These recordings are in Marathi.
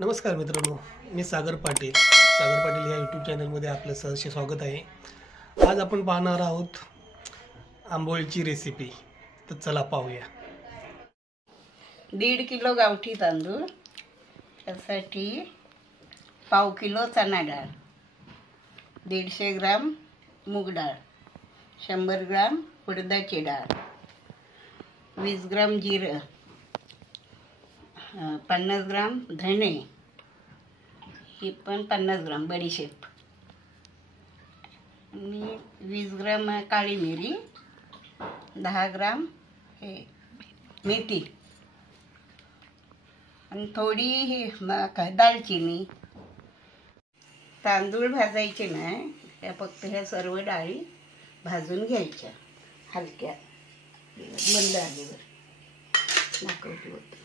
नमस्कार मित्रांनो, मी सागर पाटील या यूट्यूब चॅनलमध्ये आपलं सहर्ष स्वागत आहे। आज आपण पाहणार आहोत आंबोळीची रेसिपी। तर चला पाहूया। 1.5 किलो गावठी तांदूळ, त्यासाठी 1/2 किलो चणा डाळ, 150 ग्राम मूग डाळ, 100 ग्राम उडदाची डाळ, 20 ग्राम जिरं, 50 ग्राम धणे, ही पण 50 ग्राम बडीशेप आणि 20 ग्राम काळी मिरी, 10 ग्राम हे मेथी आणि थोडी ही दालचिनी। तांदूळ भाजायचे नाही, त्या फक्त ह्या सर्व डाळी भाजून घ्यायच्या हलक्या मंद आगीवर। दाखवते होतं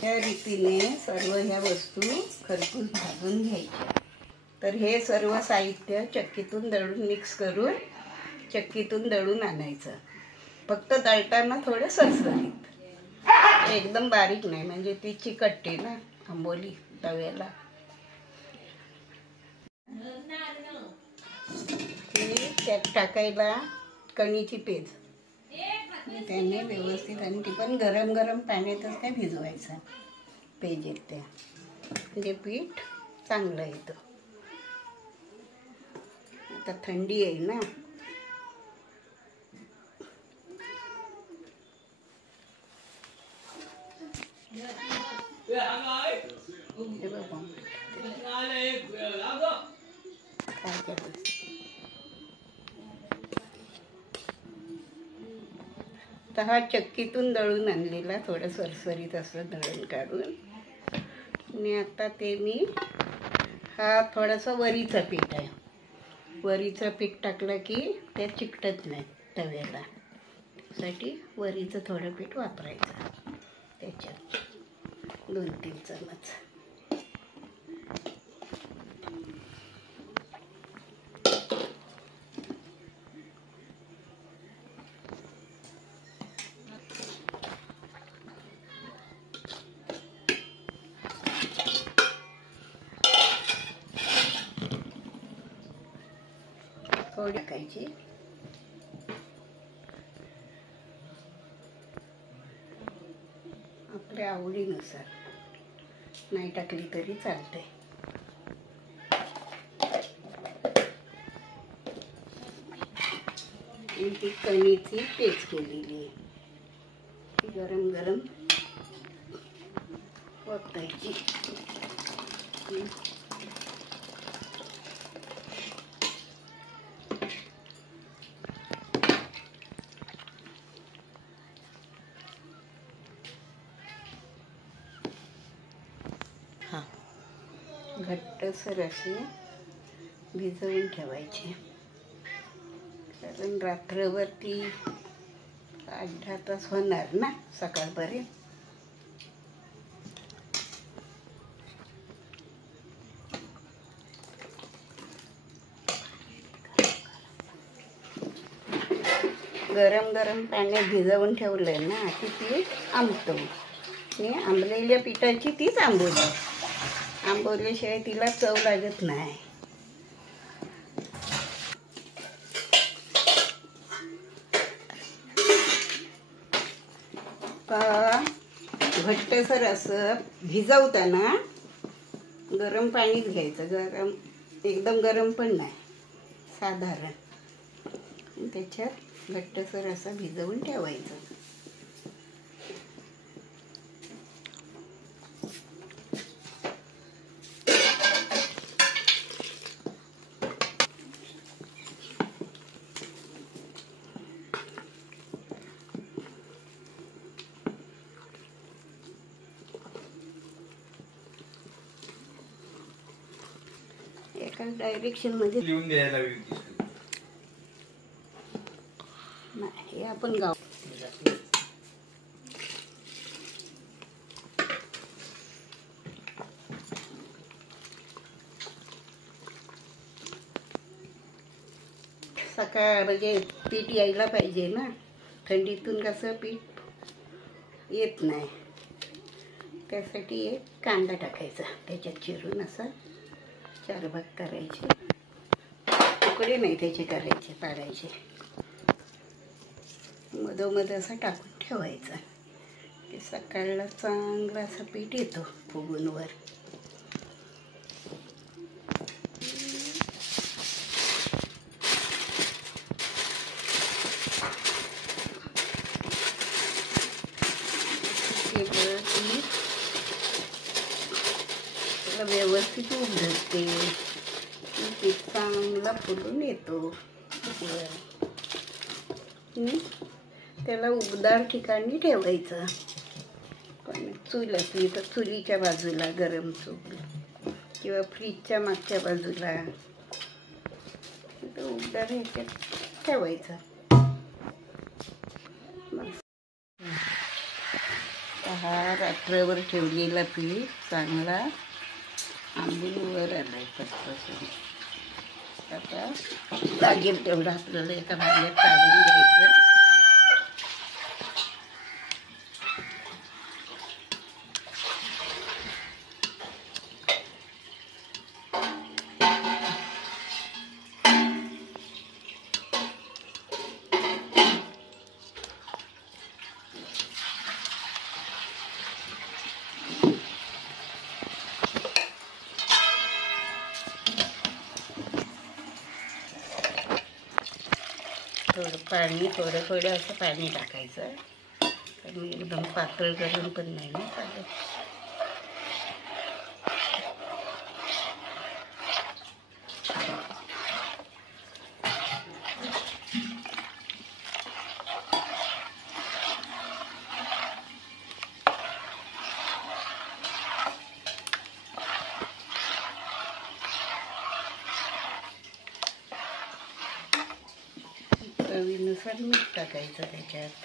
त्या रीतीने सर्व ह्या वस्तू खरपूस भाजून घ्यायच्या। तर हे सर्व साहित्य चक्कीतून दळून मिक्स करून चक्कीतून दळून आणायचं। फक्त दळताना थोडं सरसरीत, एकदम बारीक नाही, म्हणजे ती चिकटते ना आंबोली तव्याला। त्यात टाकायला कणीची पेज, त्याने व्यवस्थित, आणि ती पण गरम गरम पाण्यातच काय भिजवायचं पेज येते, म्हणजे पीठ चांगलं येतं। आता थंडी आहे ना, तर हा चक्कीतून दळून आणलेला थोडं सरसरीत असं दळण काढून, आणि आता ते मी हा थोडासा वरीचा पीठ आहे, वरीचं पीठ टाकलं की ते चिकटत नाही तव्याला, त्यासाठी वरीचं थोडं पीठ वापरायचं। त्याच्यात 2-3 चमच थोडी टाकायची, आपल्या आवडीनुसार, नाही टाकली तरी चालते। ती कणीची पेज केलेली आहे, ती गरम गरम वापरायची। घट्टसर असे भिजवून ठेवायचे, कारण रात्रभर 8-10 तास होणार ना सकाळपर्यंत। गरम गरम पाण्यात भिजवून ठेवलं ना की ती आंबतो, आणि आंबलेल्या पिठाची तीच आंबोली, आंबवल्याशिवाय तिला चव लागत नाही। घट्टसर असं भिजवताना गरम पाणीच घ्यायचं, गरम एकदम गरम पण नाही, साधारण, त्याच्यात घट्टसर असं भिजवून ठेवायचं। डायरेक्शनमध्ये लिहून द्यायला हवी होती. नाही, हे आपण गाव सकाळ म्हणजे पीठ यायला पाहिजे ना, थंडीतून कसं पीठ येत नाही. त्यासाठी एक कांदा टाकायचा, त्याच्यात चिरून असा 4 भाग करायचे. तुकडे नाही त्याचे करायचे, पाडायचे. मधोमध असं टाकून ठेवायचं की सकाळला चांगलं असं पीठ येतो फुगून वर. त्याला व्यवस्थित उघडते, पीठ चांगला फुलून येतो वर. त्याला उबदार ठिकाणी ठेवायचं. पण चूल असली तर चुलीच्या बाजूला गरम चूल, किंवा फ्रीजच्या मागच्या बाजूला उबदार ह्याच्यात ठेवायचं. हा रात्रभर ठेवलेला पीठ चांगला आंबून वर आलाय पासून. आता लागेल तेवढं आपल्याला एका भांड्यात काढून घ्यायचं. थोडं असं पाणी टाकायचं, कारण एकदम पातळ करून पण नाही ना चालेल. चवीनुसार मीठ टाकायचं त्याच्यात.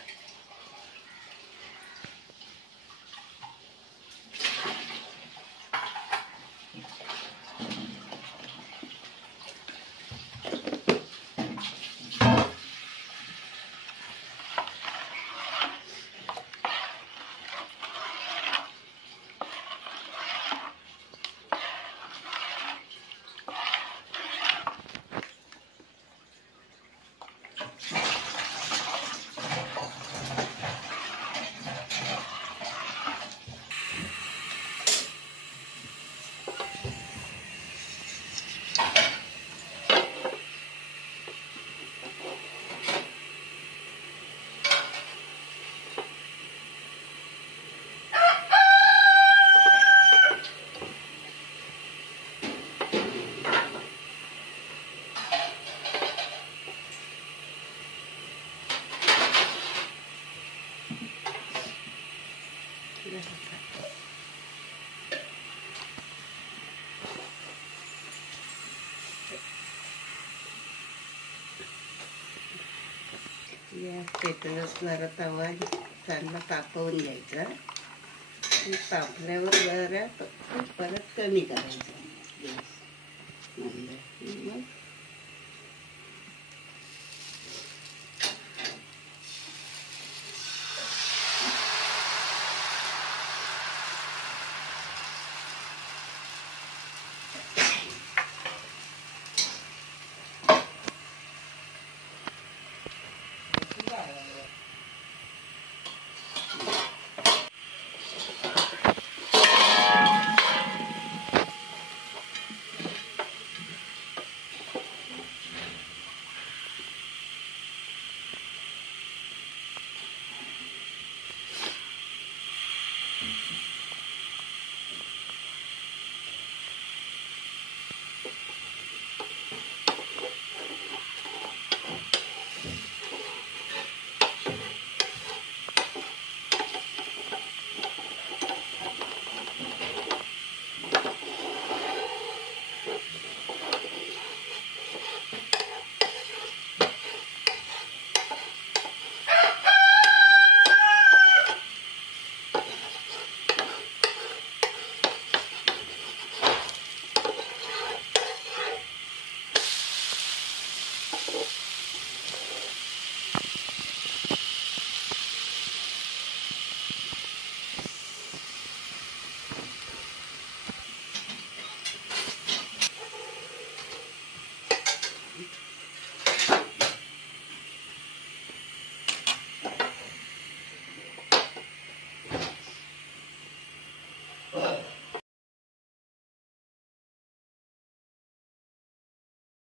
या पेटत असणारा तवा चांगला तापवून घ्यायचा. तापल्यावर जरा परत कमी करायचं.